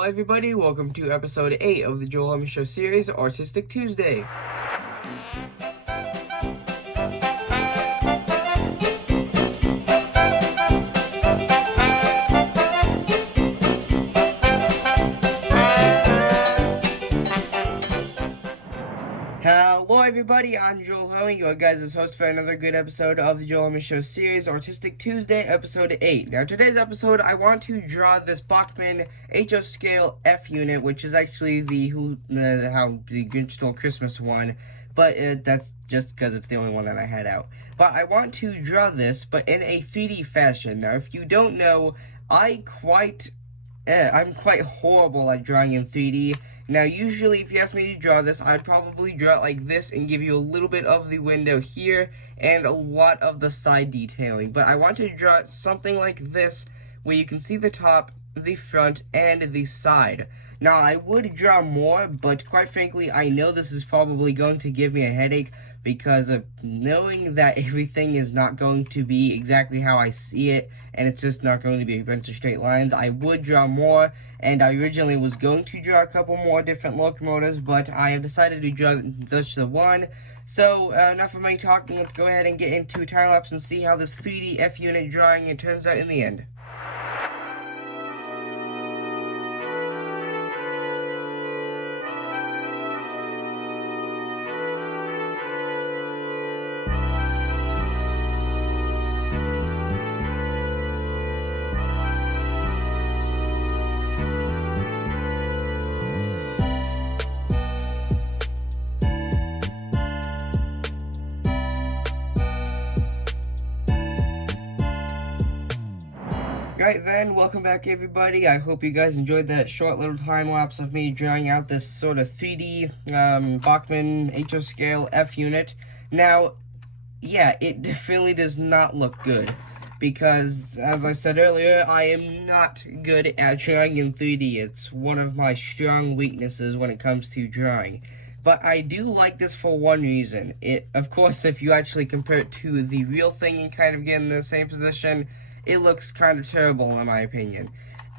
Hello everybody, welcome to episode 8 of the Joel Lemon Show series, Artistic Tuesday. Hello everybody, I'm Joel Lemon, your guys' host for another good episode of the Joel Lemon Show series, Artistic Tuesday, episode 8. Now today's episode, I want to draw this Bachmann HO Scale F unit, which is actually the How the Grinch Stole Christmas one, but that's just because it's the only one that I had out. But I want to draw this, but in a 3D fashion. Now if you don't know, I'm quite horrible at drawing in 3D. Now, usually, if you ask me to draw this, I'd probably draw it like this and give you a little bit of the window here and a lot of the side detailing. But I want to draw it something like this, where you can see the top, the front, and the side. Now, I would draw more, but quite frankly, I know this is probably going to give me a headache because of knowing that everything is not going to be exactly how I see it, and it's just not going to be a bunch of straight lines. I would draw more, and I originally was going to draw a couple more different locomotives, but I have decided to draw just the one. So, enough of my talking, let's go ahead and get into time-lapse and see how this 3D F unit drawing turns out in the end. Right then, welcome back everybody. I hope you guys enjoyed that short little time lapse of me drawing out this sort of 3D Bachmann HO Scale F unit. Now, yeah, it definitely does not look good because, as I said earlier, I am not good at drawing in 3D. It's one of my strong weaknesses when it comes to drawing. But I do like this for one reason. Of course, if you actually compare it to the real thing and kind of get in the same position, it looks kind of terrible in my opinion.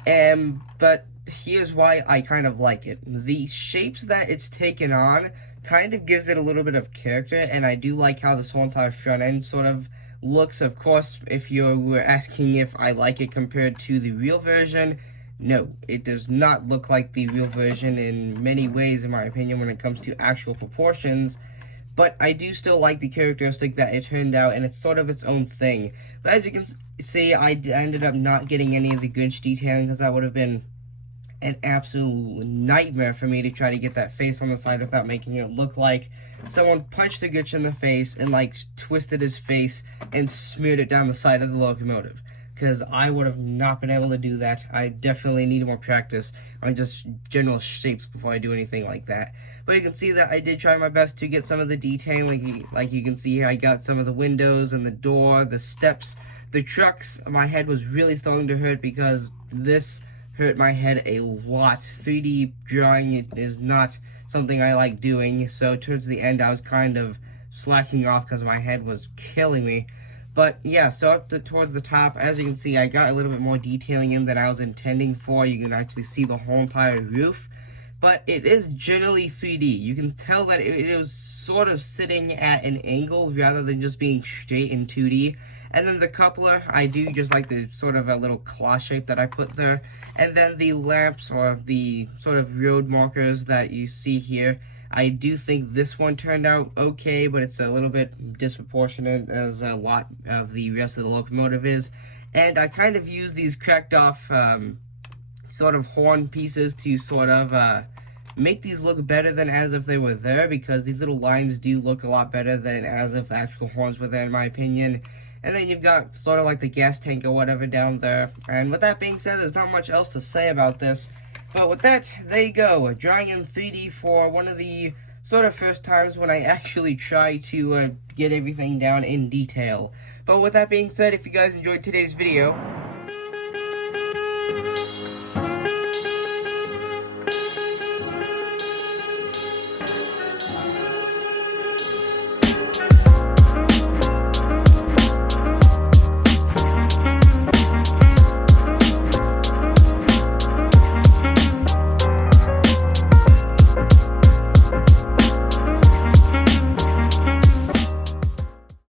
But here's why I kind of like it. The shapes that it's taken on kind of gives it a little bit of character, and I do like how this whole entire front end sort of looks. Of course, if you were asking if I like it compared to the real version, no, it does not look like the real version in many ways in my opinion when it comes to actual proportions. But I do still like the characteristic that it turned out, and it's sort of its own thing. But as you can see, I ended up not getting any of the Grinch detailing because that would have been an absolute nightmare for me to try to get that face on the side without making it look like someone punched the Grinch in the face and like twisted his face and smeared it down the side of the locomotive. Because I would have not been able to do that. I definitely need more practice on just general shapes before I do anything like that. But you can see that I did try my best to get some of the detailing. Like you can see here, I got some of the windows and the door, the steps, the trucks. My head was really starting to hurt because this hurt my head a lot. 3D drawing is not something I like doing. So towards the end, I was kind of slacking off because my head was killing me. But yeah, so up towards the top, as you can see, I got a little bit more detailing in than I was intending for. You can actually see the whole entire roof. But it is generally 3D. You can tell that it is sort of sitting at an angle rather than just being straight in 2D. And then the coupler, I do just like the sort of a little claw shape that I put there. And then the lamps or the sort of road markers that you see here, I do think this one turned out okay, but it's a little bit disproportionate as a lot of the rest of the locomotive is. And I kind of use these cracked off sort of horn pieces to sort of make these look better than as if they were there, because these little lines do look a lot better than as if the actual horns were there in my opinion. And then you've got sort of like the gas tank or whatever down there. And with that being said, there's not much else to say about this. But with that, there you go, drawing in 3D for one of the sort of first times when I actually try to get everything down in detail. But with that being said, if you guys enjoyed today's video,